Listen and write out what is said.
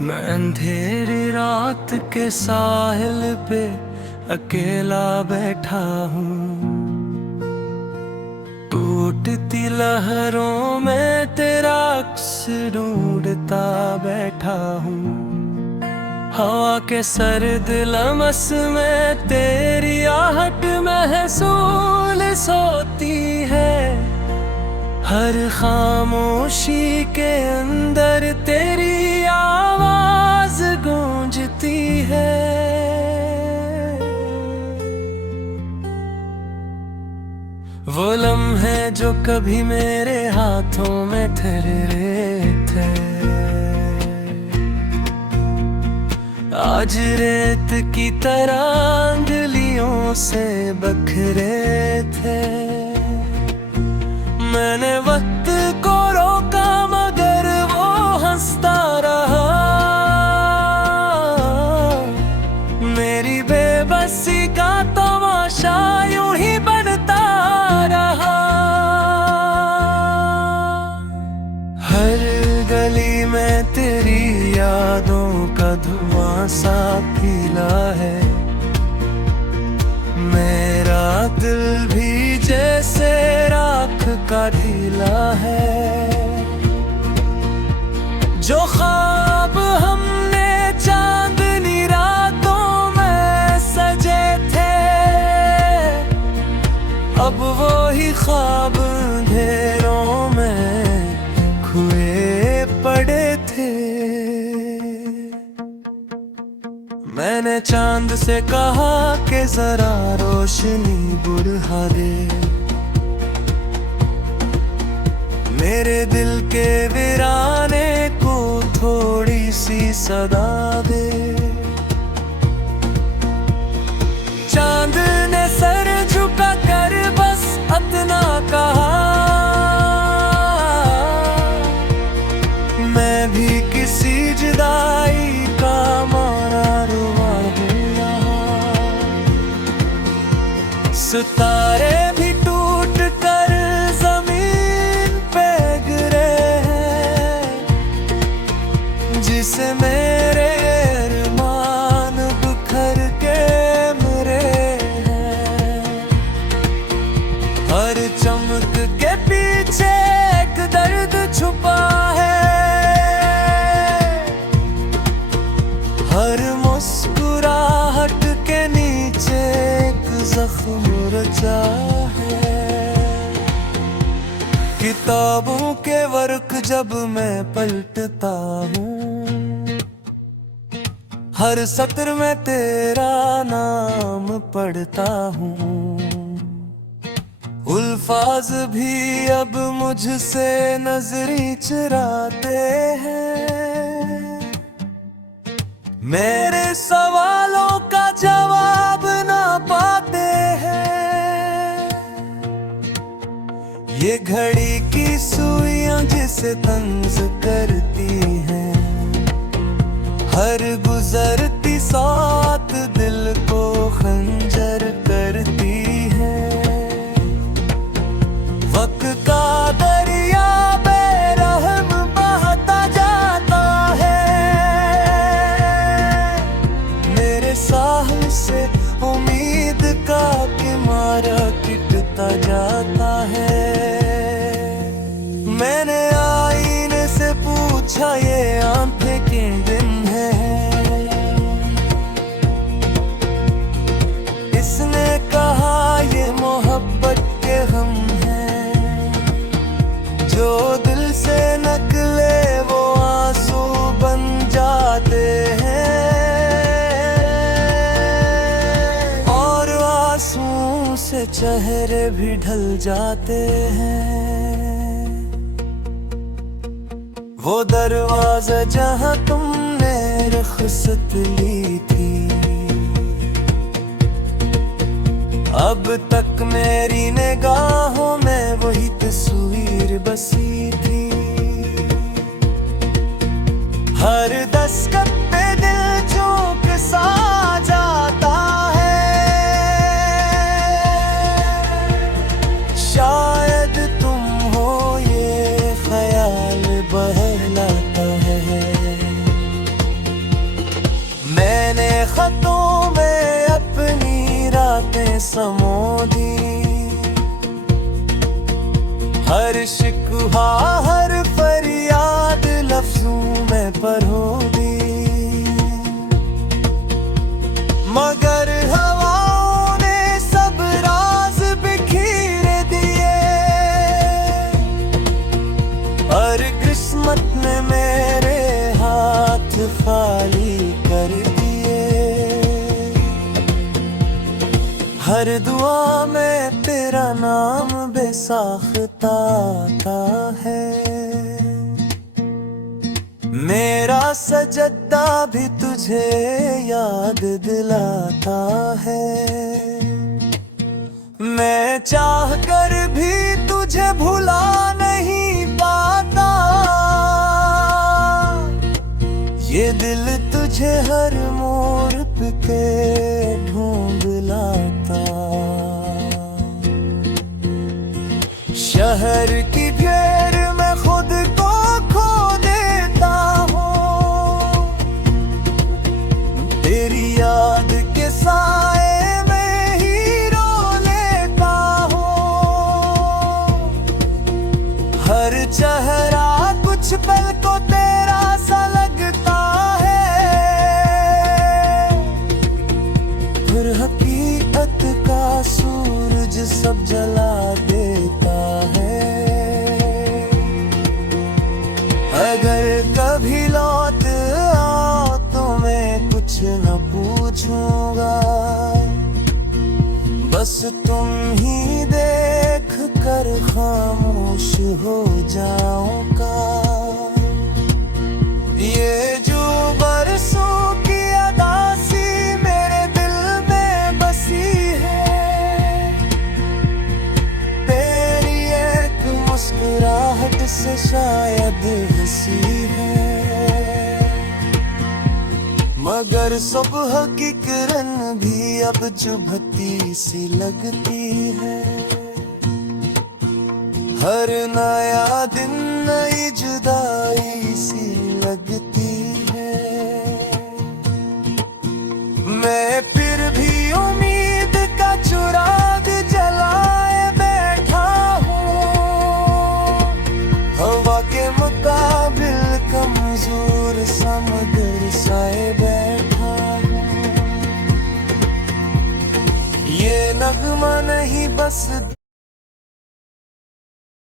मैं अंधेरी रात के साहिल पे अकेला बैठा हूँ। टूटती लहरों में तेरा अक्स ढूंढता बैठा हूँ। हवा के सर्द लमस में तेरी आहट महसूस होती है। हर खामोशी के अंदर तेरी आवाज गूंजती है। वो लम्हे जो कभी मेरे हाथों में ठहरे थे, आज रेत की तरह अंगुलियों से बखरे थे। मैंने वक्त को रोका मगर वो हंसता रहा। मेरी बेबसी का तमाशा यूं ही बनता रहा। हर गली में तेरी यादों का धुआं सा फैला है। मेरा दिल भी जैसे राख का ढीला है। जो ख्वाब हमने चांदनी रातों में सजे थे, अब वो ही ख्वाब अंधेरों में खोए पड़े थे। मैंने चांद से कहा कि जरा रोशनी बढ़ा दे। मेरे दिल के वीराने को थोड़ी सी सदा दे। चांद ने सर झुका कर बस इतना कहा, मैं भी किसी जुदाई का मारा रुआ हूँ। सितारे भी टूट कर जमीन पे गिरे हैं, जिसे मेरे अरमान बिखर के मरे हैं। हर चमक के पीछे एक दर्द छुपा है। हर मुस्कुराहट के नीचे एक जख्म रचा है। किताबों के वर्क जब मैं पलटता हूँ, हर सत्र में तेरा नाम पढ़ता हूँ। अल्फाज भी अब मुझसे नजरें चुराते हैं। मेरे सवालों का जवाब ना पाते हैं। ये घड़ी की सुइयां जिसे तंज करती हैं, हर गुजरती साथ दिल को खंजर करती है। वक्त का दरिया बेरहम बहता जाता है। मेरे साहिल से उम्मीद का किनारा टूटता जाता है। मैंने आईने से पूछा ये आंखें किन दिन है। इसने कहा ये मोहब्बत के हम हैं। जो दिल से निकले वो आंसू बन जाते हैं, और आंसू से चेहरे भी ढल जाते हैं। वो दरवाजा जहां तुमने रुखसत ली थी, अब तक मेरी निगाहों में वही तस्वीर बसी थी। हर दस्तक पे दिल चौंक सा जाता है। शायद तुम हो ये ख्याल बहलाता है। हर शिकवा हर फरियाद लफ्जों में परोगी, मगर हवाओं ने सब राज बिखेर दिए। और किस्मत ने मेरे हाथ खाली कर दिए। हर दुआ में तेरा नाम बेसाख्ता आता है, मेरा सजदा भी तुझे याद दिलाता है। मैं चाह कर भी तुझे भुला नहीं पाता, ये दिल तुझे हर मोड़ पे ढूंढ लाता। शहर की भीड़ में खुद को खो देता हूँ, तेरी याद के साए में ही रो लेता हूँ। हर चेहरा कुछ पल को तेरा सा लगता है, फिर हकीकत का सूरज सब जला देता है। अगर कभी लौट आओ तो मैं कुछ न पूछूंगा, बस तुम ही देख कर खामोश हो जाऊंगा। ये जो बरसों की अदासी मेरे दिल में बसी है, तेरी एक मुस्कुराहट से शायद हंसी है। मगर सुबह की किरण भी अब चुभती सी लगती है। हर नया दिन नई जुदाई सी लगती है। मैं फिर भी उम्मीद का चिराग जलाए बैठा हूँ, हवा के मुकाबिल कमजोर समगर साए बैठा हूँ। ये नगमा नहीं बस